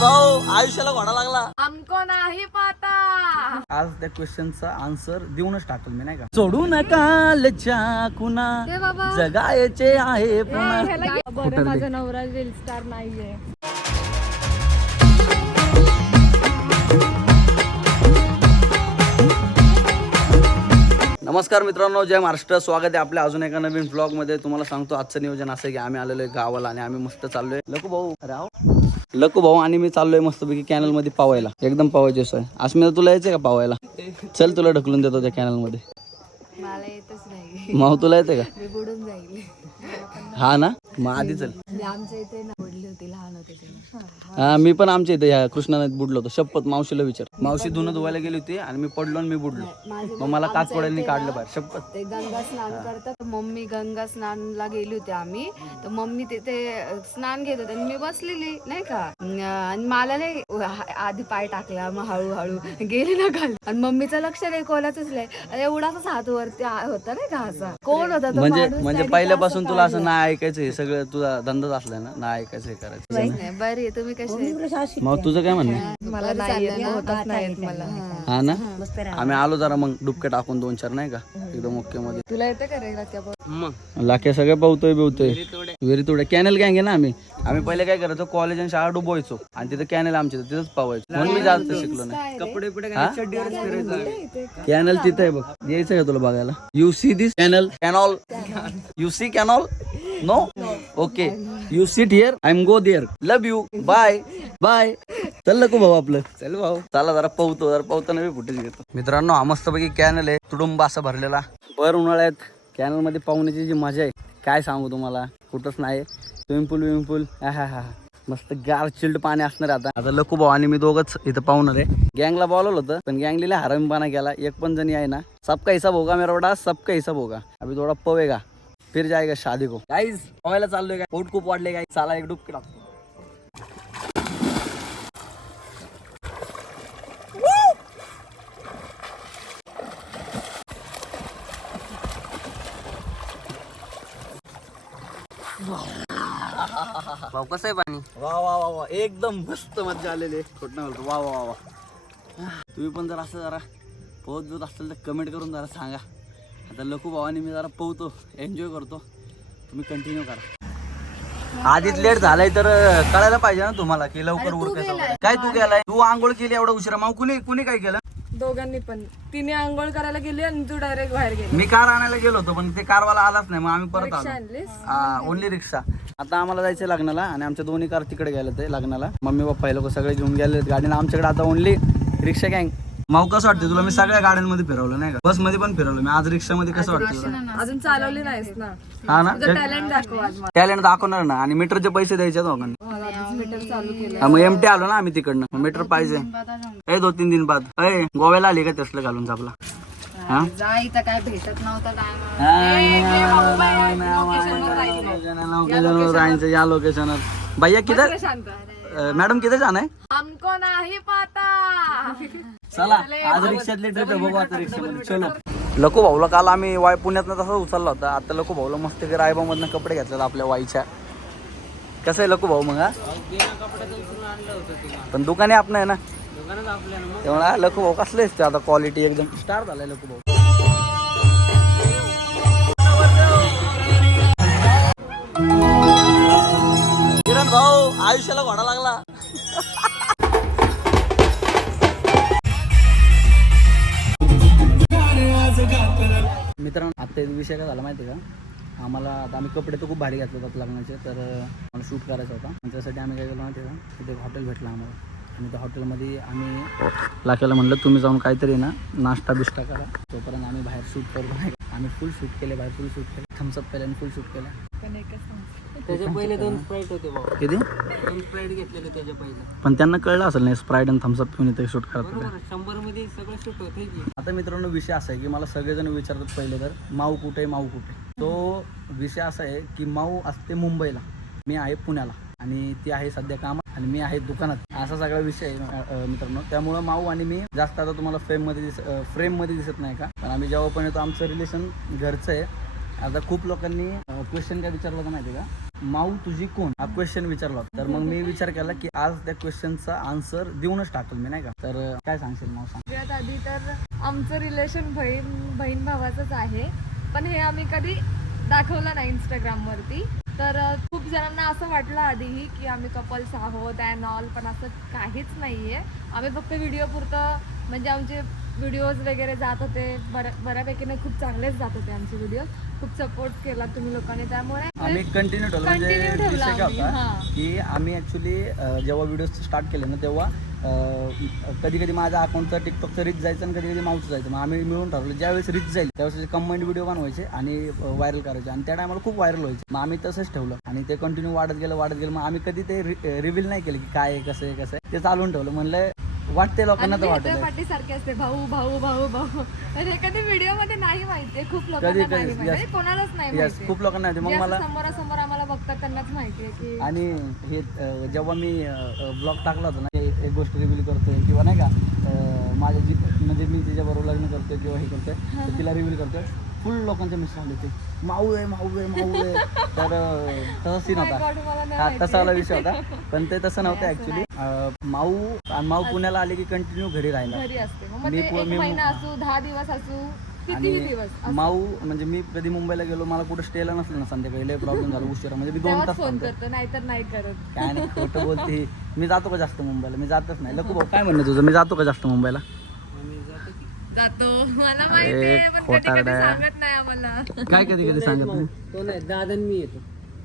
भाऊ आयुष्याला घोडा लागला. हमको नाही पाता. आज त्या क्वेश्चनचा आन्सर देऊनच टाकल मी नाही का? सोडू नका कुणा. ए बाबा. जगायचे आहे पुन्हा बरं माझा नवरा रील स्टार नाहीये. नमस्कार मित्रांनो जय महाराष्ट्र. स्वागत आहे आपल्या अजून एका नवीन ब्लॉगमध्ये. तुम्हाला सांगतो आजचं नियोजन असं आहे की आम्ही आलेलो आहे गावाला आणि आम्ही मस्त चाललोय. लकू भाऊ आहो. लकू भाऊ आणि मी चाललोय मस्तपैकी कॅनलमध्ये पावायला. एकदम पावायची सोय. अस्मिता तुला यायचंय का पावायला? चल तुला ढकलून देतो त्या कॅनलमध्ये. मला येतच नाही. माऊ तुला येते का? हा ना? मग आधी चल. आमच्या इथे लहान होते तेव्हा हा मी पण आमच्या इथे ह्या कृष्णा नदीत बुडलो होतो. शपथ मावशीला विचार. मावशी धुणं धुवायला गेली होती आणि मी पडलो आणि मी बुडलो. मग मला काच पडायला काढलं बाहेर. शपथ. ते गंगा स्नान करतात. मम्मी गंगा स्नानला गेली होती आम्ही. तर मम्मी तिथे स्नान घेत होते आणि मी बसलेली नाही का? आणि मला नाही आधी पाय टाकला मग हळूहळू गेली ना खाली. आणि मम्मीचं लक्ष नाही कोणाचंच नाही. एवढाच हात वरती होता नाही का असा. कोण होता तो म्हणजे? म्हणजे पहिल्यापासून तुला असं. नाही ऐकायचं हे सगळं तुझा धंदाच असलाय ना नाही ऐकायचं करायचं. बरी तुम्ही कसे मग तुझं काय म्हणणं? मला नाही होतच नाही मला. हा. ना? आम्ही आलो जरा मग डुबके टाकून दोन चार नाही का? एकदम ओके मध्ये. तुला येतं का रे लाख्या सगळे पावतोय बिवतोय. विहिरी तुडे कॅनल गँग आहे ना आम्ही? आम्ही पहिले काय करायचो कॉलेज आणि शाळा डुबवायचो. आणि तिथे कॅनल आमच्या तिथंच पावायचो. म्हणून मी जास्त शिकलो नाही. कपडे कॅनल तिथे आहे बघ. यायचं का तुला बघायला? You see this canal. Canal you see canal no okay you seat here I am go there love you bye bye चल को भाऊ आपलं. चल भाऊ. चला जरा पावतो जरा पावताना मी फुटेज घेतो. मित्रांनो हा मस्तपैकी कॅनल आहे. तुडुंब असा भरलेला. भर उन्हाळ्यात कॅनलमध्ये पाहुण्याची जी मजा आहे काय सांगू तुम्हाला? कुठंच नाही. स्विमिंग पूल विमिंग पूल हा हा हा. मस्त गार चिल्ड पाणी असणार आता. आता लकू भाऊ आणि मी दोघंच इथं पाहुणार आहे. गँगला बोलवलं होतं पण गँगलीला हरामीपणा केला एक पण जणी आहे ना सबका हिसाब होगा मेरा बडा सबका हिसाब होगा. अभी थोडा पवेगा. फिर जाएगा शादी को। गाईज पवायला चाललोय काय पोट खूप वाढले काय चाला एक डुबकी टाकतो भाऊ कसं आहे पाणी? वा वा वा वा. एकदम मस्त मजा आलेली आहे. खोट नाही बोलतो. वा वा वा वा. तुम्ही पण जर असं जरा पोहत बित असेल तर कमेंट करून जरा सांगा. आता लकू भावानी मी जरा पोहतो एन्जॉय करतो. तुम्ही कंटिन्यू करा. आधीच लेट झालाय तर कळायला पाहिजे ना तुम्हाला की लवकर उरकायचं. काय तू गेलाय? तू आंघोळ केली एवढा उशिरा? मग कुणी कुणी काय केलं? दोघांनी पण. तिने आंघोळ करायला गेली आणि तू डायरेक्ट बाहेर गेली. मी कार आणायला गेलो होतो पण ते कारवाला आलाच नाही मग आम्ही परत आलो. Only rickshaw. आता आम्हाला जायचं लग्नाला आणि आमच्या दोन्ही कार तिकडे गेले ते लग्नाला. मम्मी पप्पा हे लोक सगळे घेऊन गेले गाडीने आमच्याकडे आता ओनली रिक्षा गँग माऊ कसं वाटतं तुला? मी सगळ्या गाड्यांमध्ये फिरवलं नाही का? बसमध्ये पण फिरवलं. मी आज रिक्षामध्ये कसं वाटतं तुला? अजून चालवली नाहीस ना. हा ना? टॅलेंट दाखव आज टॅलेंट दाखवणार ना. आणि मीटरचे पैसे द्यायचे दोघांनी. मला मीटर चालू केलं हा, मग एमटी आलो ना आम्ही तिकडनं. मीटर पाहिजे. ए दोन तीन दिन बाद. अय गोव्याला आली का तसलं घालून आपला हा? जा इथं काय भेटत नव्हतं काय राहायचं या लोकेशनवर भैया किधर? शांत. मॅडम किधर जाना है हमको नाही पाता. चला आज रिक्षातली ट्रिप आहे बघू आता रिक्षामध्ये. चलो. लको भाऊला काल आम्ही वाय पुण्यातनं तसा उचलला होता. आता लको भाऊला मस्त रायबामधनं कपडे घेतलेत आपल्या वाईच्या. कसं आहे लको भाऊ मग हा? पण दुकाने आपलं आहे ना त्यामुळे हा लको भाऊ कसलेच ते आता क्वालिटी एकदम. स्टार झालाय लको भाऊ. आयुष्याला घोडा लागला. मित्रांनो आता एक विषय काय झाला माहिती आहे का? आम्हाला आता आम्ही कपडे तर खूप भारी घातले होतात लग्नाचे तर आम्हाला शूट करायचा होता. आणि त्यासाठी आम्ही काय केलं माहिती का? तिथे एक हॉटेल भेटलं आम्हाला. आणि त्या हॉटेलमध्ये आम्ही लाख्याला म्हणलं तुम्ही जाऊन काहीतरी ना नाश्ता बिष्टा करा. तोपर्यंत आम्ही बाहेर शूट करतो नाही आम्ही फुल शूट केले बाहेर फुल शूट केलं. थम्सअप केलं आणि फुल शूट केलं. त्याच्या पहिले दोन स्प्राईट होते भाऊ. किती? दोन स्प्राईट घेतलेले त्याच्या पहिले. पण त्यांना कळलं असेल नाही स्प्राईट आणि थम्सअप पिऊन इथे शूट करत होते. बरोबर शंभरमध्ये सगळं शूट होते की. आता मित्रांनो विषय असा आहे की मला सगळेजण विचारतात पहिले तर माऊ कुठे आहे, माऊ कुठे? आहे? तो विषय असा आहे की माऊ असते मुंबईला. मी आहे पुण्याला आणि ती आहे सध्या कामात आणि मी आहे दुकानात. असा सगळा विषय आहे अ, अ, मित्रांनो. त्यामुळं माऊ आणि मी जास्त आता तुम्हाला फ्रेममध्ये दिस फ्रेममध्ये दिसत नाही का? पण आम्ही जेव्हा पण येतो आमचं रिलेशन घरचं आहे आता खूप लोकांनी क्वेश्चन काय विचारलं होतं माहिती आहे का? माऊ तुझी कोण? हा क्वेश्चन विचारला होता. तर मग मी विचार केला की आज त्या क्वेश्चनचा आन्सर देऊनच टाकल मी नाही का? तर अं, काय सांगशील माऊ सांग. सगळ्यात आधी तर आमचं रिलेशन बहीण बहीण भावाचंच आहे. पण हे आम्ही कधी दाखवलं नाही इंस्टाग्राम वरती. तर खूप जणांना असं वाटलं आधीही की आम्ही कपल्स आहोत अँड ऑल पण असं काहीच नाहीये. आम्ही फक्त व्हिडिओ पुरतं म्हणजे आमचे व्हिडिओज वगैरे जात होते. बऱ्या खूप चांगलेच जात होते आमचे व्हिडिओ खूप सपोर्ट केला तुम्ही लोकांनी. त्यामुळे आम्ही कंटिन्यू ठेवलं. म्हणजे Continue ठेवलं विषय काय आम्ही, होता हां. की आम्ही ऍक्च्युली जेव्हा व्हिडिओ स्टार्ट केले ना तेव्हा कधी कधी माझ्या अकाउंटचं टिकटॉकचं रीच जायचं आणि कधी कधी माऊचं जायचं. मग आम्ही मिळून ठरवलं. ज्यावेळेस रीच जाईल त्यावेळेस कंबाईंड व्हिडिओ बनवायचे आणि व्हायरल करायचे. आणि त्या टायमाला खूप व्हायरल व्हायचे. मग आम्ही तसंच ठेवलं. आणि ते कंटिन्यू वाढत गेलं वाढत गेलं. मग आम्ही कधी ते रिव्हील नाही केलं की काय आहे कसं आहे कसं आहे. ते चालवून ठेवलं. म्हणलं वाटते लोकांना तर वाटत आहे पाठी सारखे असते भाऊ भाऊ भाऊ भाऊ. म्हणजे कधी व्हिडिओमध्ये नाही माहितीये खूप लोकांना कधी- नाही माहिती. yes. म्हणजे कोणालाच नाही माहिती खूप लोकांना माहिती. मग मला समोरासमोर आम्हाला बघतात त्यांनाच माहितीये की आणि हे अ, जेव्हा मी ब्लॉग टाकला होता ना हे- एक गोष्ट रिव्हील करतोय किंवा नाही का अ, माझ्या जी म्हणजे मी तिच्याबरोबर लग्न करतोय किंवा हे करतोय तर तिला रिव्हील करतोय. फुल लोकांचे मिस आले ते माऊ आहे माऊ आहे माऊ आहे. तर अ, तसा सीन My होता. God, मला नाही हा. तसा वाला विषय होता. पण ते तसं नव्हतं ऍक्च्युली माऊ आणि माऊ पुण्याला आले की कंटिन्यू घरी राहिला घरी असते. मग मी ते पु- एक मी- महिना असू दहा दिवस असू कितीही दिवस आणि माऊ म्हणजे मी कधी मुंबईला गेलो मला कुठं स्टेला नसलं ना संध्याकाळी लय प्रॉब्लेम झाला उशिरा. म्हणजे मी दोन तेव्हाच तास फोन थांबतो. करतो नाहीतर नाही करत. काय नाही खोटं बोलते. मी जातो का जास्त मुंबईला? मी जातच नाही. लकू भाऊ काय म्हणणं तुझं? मी जातो का जास्त मुंबईला? जातो. की जातो मला माहितीये पण कधी कधी. सांगत नाही आम्हाला. काय कधी कधी सांगत नाही तो नाही दादा आणि मी येतो.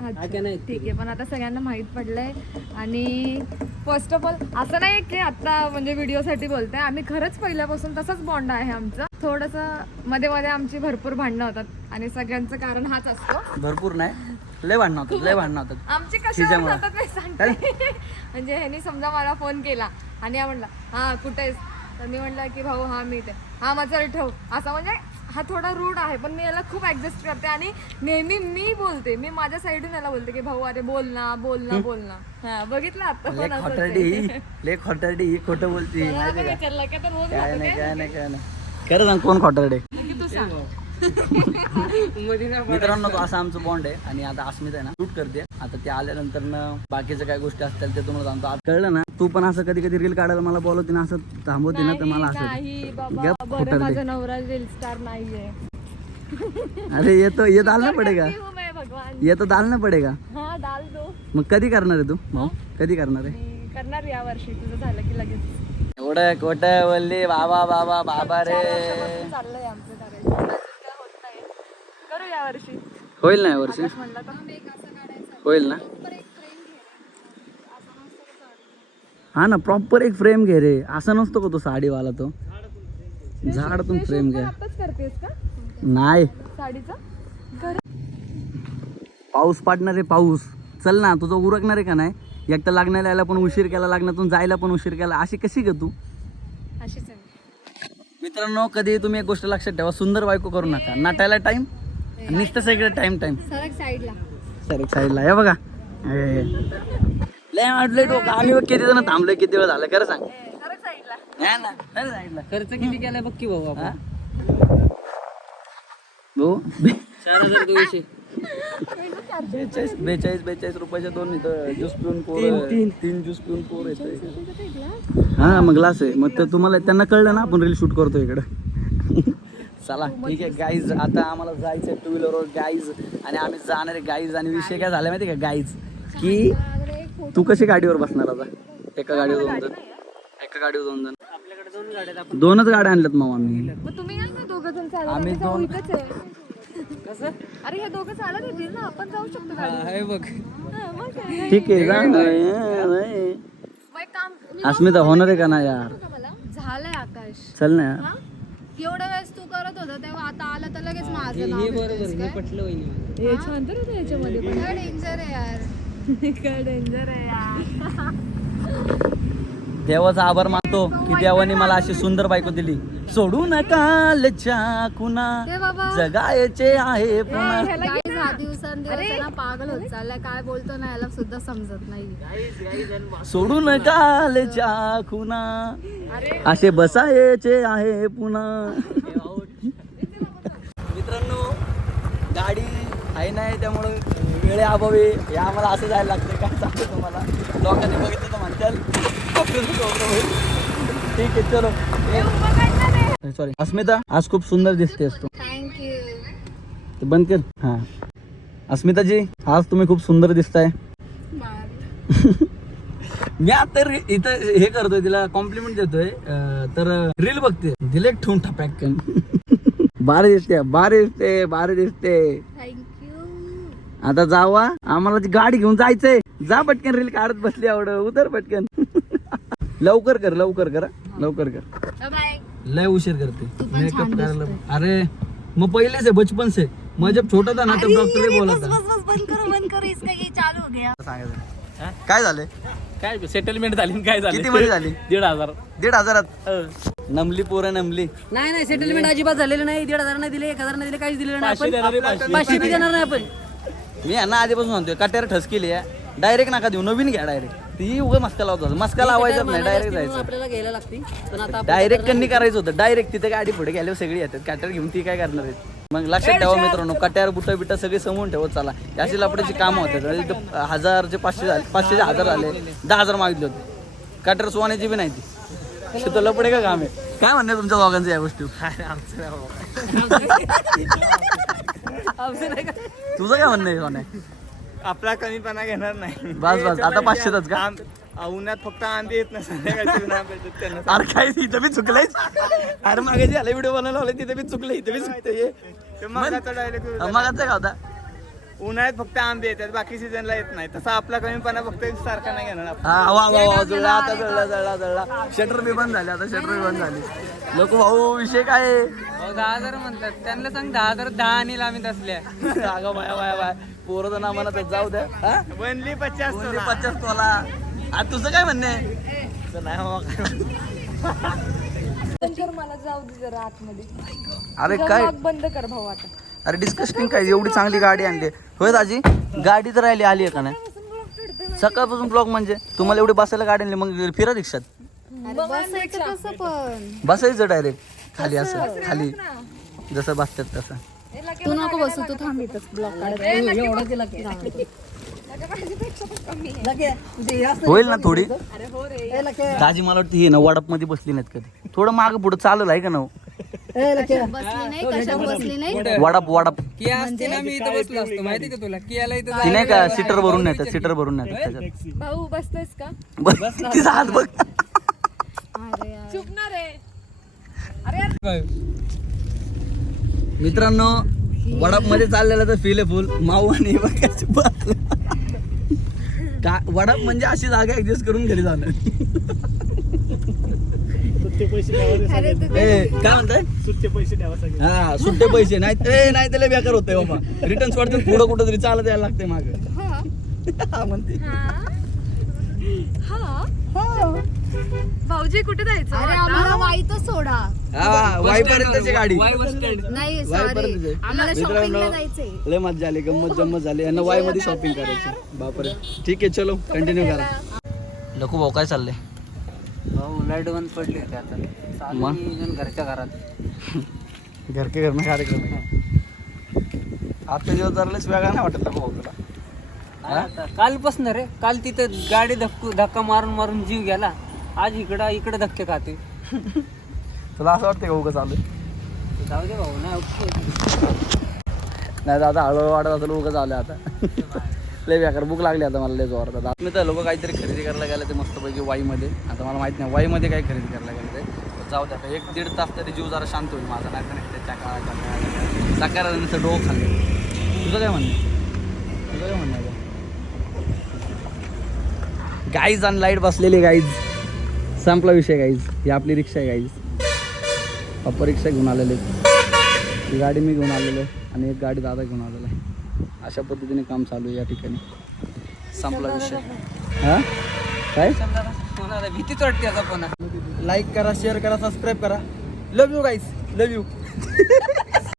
ठीक आहे पण आता सगळ्यांना माहीत पडलंय. आणि फर्स्ट ऑफ ऑल असं नाही की आता म्हणजे व्हिडिओसाठी बोलते आम्ही खरंच पहिल्यापासून तसंच बॉन्ड आहे आमचं. थोडंसं मध्ये मध्ये आमची भरपूर भांडणं होतात आणि सगळ्यांचं कारण हाच असतो. भरपूर नाही. लय भांडणं होतात लय भांडणं होतात. आमची कशावर तिच्यामुळं. जातात नाही सांगते. म्हणजे ह्यानी समजा मला फोन केला आणि हा म्हणला हा कुठे तर मी म्हणलं की भाऊ हा मी इथे. हा चल ठेव. असं म्हणजे हा थोडा रूड आहे पण मी याला खूप ऍडजस्ट करते आणि नेहमी मी बोलते. मी माझ्या साईडून याला बोलते की भाऊ अरे बोल ना बोल ना बोल ना. हा बघितलं आता पण असंच खोटारडी आहे. ही ही खोटं बोलती. मला माहिती पण का? विचारलं का तर रोज काय जातो नाही काय? नाही काय नाही. खरं सांग कोण खोटारडे तू सांग. मित्रांनो तो असा आमचं बॉन्ड आहे आणि आता अस्मिता आहे ना शूट करते. आता ते आल्यानंतर ना बाकीच्या काय गोष्टी असतील ते तुम्हाला सांगतो. आता कळलं ना तू पण असं कधी कधी रील काढायला मला बोलवते ना असं थांबवते ना तर मला असं. माझा नवरा रील स्टार नाहीये. अरे येतो ये डालना पडेगा मी हूं मैं भगवान. ये तो डालना पडेगा मग कधी करणार आहे तू भाऊ? कधी करणार आहे? करणार या वर्षी तुझं झालं की लगेच. एवढं खोट बोलली बाबा बाबा बाबा रे. चाललंय आमचं करायचं अजून काय होत नाही करू या वर्षी. होईल ना यावर्षी म्हणलं तर होईल ना? हा ना प्रॉपर एक फ्रेम घे रे. असं नसतो का तो साडीवाला तो? झाडातून फ्रेम घे. आताच करतेस का? नाही. साडीचं? पाऊस पाडणार आहे पाऊस. चल ना तुझं उरकणार आहे का नाही? एकटं लागण्याला यायला पण उशीर केला लागण्यातून जायला पण उशीर केला. अशी कशी ग तू? अशीच आहे. मित्रांनो कधी तुम्ही एक गोष्ट लक्षात ठेवा सुंदर बायको करू नका. नाटायला टाइम नुसतं सगळं टाइम टाइम सरक साईडला. सर एक साईडला. हे बघा. लय वाटलंय डोकं. आम्ही बघ किती जण थांबलोय किती वेळ झालं. खरं सांग. सरक साईडला नाही ना साईडला खर्च किती केलाय बघ की भाऊ हा? आपण भाऊ? चार हजार दोनशे. बेचाळीस बेचाळीस बेचाळीस रुपयाच्या दोन इथं ज्यूस पिऊन पोर तीन, तीन. तीन ज्यूस पिऊन पोर येत हा मग ग्लास आहे. मग ते तुम्हाला त्यांना कळलं ना आपण रील शूट करतो इकडं. चला ठीक आहे गाईज आता आम्हाला जायचं टू व्हीलरवर गाईज आणि आम्ही जाणार आहे गाईज आणि विषय काय झाला माहिती का गाईज की तू कशी गाडीवर बसणार आता? एका गाडीवर दोन जण. एका गाडीवर दोन जण. आपल्याकडे दोन गाड्या आहेत आपण दोनच गाड्या आणल्यात मग आम्ही आम्ही दोन- अरे हे दोघं चालत येतील ना आपण जाऊ शकतो बघ? ठीक आहे जा अस्मिता होणार आहे का ना यार? झालंय आकाश. चल ना यार. एवढ्या वेळेस करत होता तेव्हा आता आलं तर लगेच माझं नाव हे हे काय? पटलं वहिनी होतं याच्यामध्ये पण. काय डेंजर आहे यार. काय डेंजर आहे यार. देवाचा आभार मानतो की देवाने मला अशी सुंदर बायको दिली. सोडू नका कुणा. ते बाबा. जगायचे आहे पुन्हा गाईज हा दिवसांदिवस ना पागल होत चाललाय. काय बोलतो ना याला सुद्धा समजत नाही. सोडू नका खुना असे बसायचे आहे पुन्हा मित्रांनो गाडी आहे नाही त्यामुळं वेळे अभावी. हे आम्हाला असं जायला लागतं काय सांगतो तुम्हाला. लोकांनी बघितलं तर म्हणताल. ठीक आहे चलो. सॉरी अस्मिता आज खूप सुंदर दिसतेस तू. ते बंद कर. हां. अस्मिताजी आज तुम्ही खूप सुंदर दिसताय. मी आता इथं हे करतोय तिला कॉम्प्लिमेंट देतोय. तर रील बघते. दिले ठेवून ठपॅक बारे दिसते बारे दिसते बारे दिसते. थँक्यू आता जावा आम्हाला ती गाडी घेऊन जायचंय. जा पटकन रील काढत बसली आवड उतर पटकन. लवकर कर लवकर कर हा. लवकर कर. बाय लय उशीर करते. तू पण मेकअप करायला अरे मग पहिलेच आहे बचपन से मग जब छोटा था ना तब डॉक्टर बोला था बंद करो बंद करो इसका ये चालू हो गया. सांगायचं काय झाले? काय सेटलमेंट झाली आणि काय झालं? किती मध्ये झाली? दीड हजार. दीड हजारात? नमली पोरं नमली. नाही नाही सेटलमेंट अजिबात झालेलं नाही. दीड हजार नाही दिले एक हजार नाही दिले काहीच दिलेलं नाही. पाचशे देणार आहे, आपण पाचशे. पाचशे बी देणार नाही आपण. मी यांना आधीपासून म्हणतोय कट्यार ठसकेली आहे. डायरेक्ट नका देऊ नवीन घ्या डायरेक्ट ती उगा मस्का लावत होता. मस्का लावायचाच नाही डायरेक्ट म्हणून जायचं. आपल्याला घ्यायला लागते. पण आता आपण डायरेक्ट कन्नी करायचं होतं. डायरेक्ट तिथे गाडी पुढे गेल्यावर सगळी येतात. कट्यार घेऊन ती काय करणार आहेत? मग लक्षात ठेवा मित्रांनो कट्यार बुटा बिटा सगळे समून ठेवत चला. अशी लपड्याची कामं होतात. आणि हजारचे पाचशे झाले पाचशेचे हजार झाले दहा हजार मागितले होते. कट्यार सोन्याची बी नाही ती. शेतो लपडे का काम आहे? काय म्हणणे तुमच्या दोघांचं या गोष्टी? तुझं काय म्हणणं आहे आपला कमीपणा घेणार नाही. बस बस. आता पाचशेच का? उन्हात फक्त आंबे येत त्यांना अरे काय इथं बी चुकलंय? अरे मागे जे आले व्हिडिओ बनायला लावले तिथे बी चुकलं इथे बी चुकतंय. ते मगाचा डायरेक्ट मगाचा का होता? उन्हाळ्यात फक्त आंबे येतात बाकी सीझनला येत नाही तसा आपला कमीपणा फक्त सारखा नाही घेणार आपण. हा वा वा वा जुळला आता जळला जळला जळला शटर बी बंद झाले आता शटर बी बंद झाली लोक भाऊ विषय काय आहे? दहा हजार म्हणतात त्यांना सांग दहा हजार दहा आणि आम्ही तसल्या अगं बाया बाया बाय पोरं तर ना म्हणत आहेत, जाऊ द्या हा? बनली पचास पचास तोला आ, तुझं काय म्हणणं आहे नाही बाबा मला जाऊ दे जरा आतमध्ये अरे काय बंद कर भाऊ आता अरे डिस्कस्टिंग काय? एवढी चांगली गाडी आणली. होय दाजी? गाडी तर राहिली आली आहे का नाही? सकाळपासून ब्लॉक म्हणजे? तुम्हाला एवढी बसायला गाडी आणली मग फिरा रिक्षात. बसायचं कसं पण? बसायचं डायरेक्ट खाली असं खाली. जसं बसतात तसं. तू नको बसू तू थांब इथंच ब्लॉक काढत एवढं तिला होईल ना थोडी? दाजी मला वाटतं ही ना वाडपमध्ये बसली नाहीत कधी. थोडं माग पुढे चाललं आहे का ना बसली नाही कशात बसली नाही? वाडप वाडप किया असते ना मी इथं बसलो असतो. माहिती का तुला? कियाला इथं ती नाही का सीटर भरून नेतात सीटर भरून नेतात त्याच्यात. भाऊ बसतोयस का? बस तिचा हात बघ. अरे मित्रांनो वडापमध्ये चाललेला तर फील आहे फुल माऊ आणि. का वडाप म्हणजे अशी जागा ऍडजस्ट करून घरी जाणं. अरे तू ए काय म्हणताय? सुट्टे पैसे द्यावा हा सुट्टे पैसे. नाही ए, नाही त्याला बेकार होतंय बाबा. रिटर्न वाटतं पुढं कुठं तरी चालत यायला लागते माग. हा. म्हणते. भाऊजी कुठे जायचं अरे आम्हाला वाईतच सोडा. हा वाईपर्यंतची गाडी. वाय बस स्टँड नाही वाई सॉरी पर्यंत आहे. आम्हाला मित्रांनो, शॉपिंगला जायचंय. लय मजा झाली गंमत जम्मत झाली यांना वायमध्ये शॉपिंग करायची. बापरे. ठीक आहे चलो कंटिन्यू करा. लकू भाऊ काय चाललंय? भाऊ लाइट बंद पडली होती आता. चालू मग? नियोजन घरच्या घरात. घर के घर में कार्यक्रम आहे. आजचा दिवस जरा लयच वेगळा नाही वाटत लकू भाऊ तुला? कालपासून रे. काल तिथं गाडी धक्कू धक्का मारून मारून जीव गेला. आज इकडं इकडे धक्के खाते. तुला असं वाटतं का उगं चालू आहे? जाऊ दे भाऊ नाही. नाही दादा हळूहळू वाढत आता उगं झालं आता. लय बेकार भूक लागली आता मला लय जोरात आता. मी तर लोक काहीतरी खरेदी करायला गेले ते मस्तपैकी वाईमध्ये. आता मला माहीत नाही वाईमध्ये काही खरेदी करायला गेले ते. जाऊ द्या आता एक दीड तास तरी जीव जरा शांत होईल माझा नाही तर नाही. त्याच्या काळात सकाळ डोक खाल्ले. तुझं काय म्हणणं? तुझं काय म्हणणं गाईज आणि लाइट बसलेली गाईज संपला विषय गाईज ही आपली रिक्षा आहे गाईज पप्पा रिक्षा घेऊन आलेले ही गाडी मी घेऊन आलेलो आणि एक गाडी दादा घेऊन आलेला अशा पद्धतीने काम चालू आहे या ठिकाणी. संपला विषय. हा? काय? भीतीच वाटते आता पुन्हा. लाईक करा शेअर करा सबस्क्राईब करा. Love you guys love you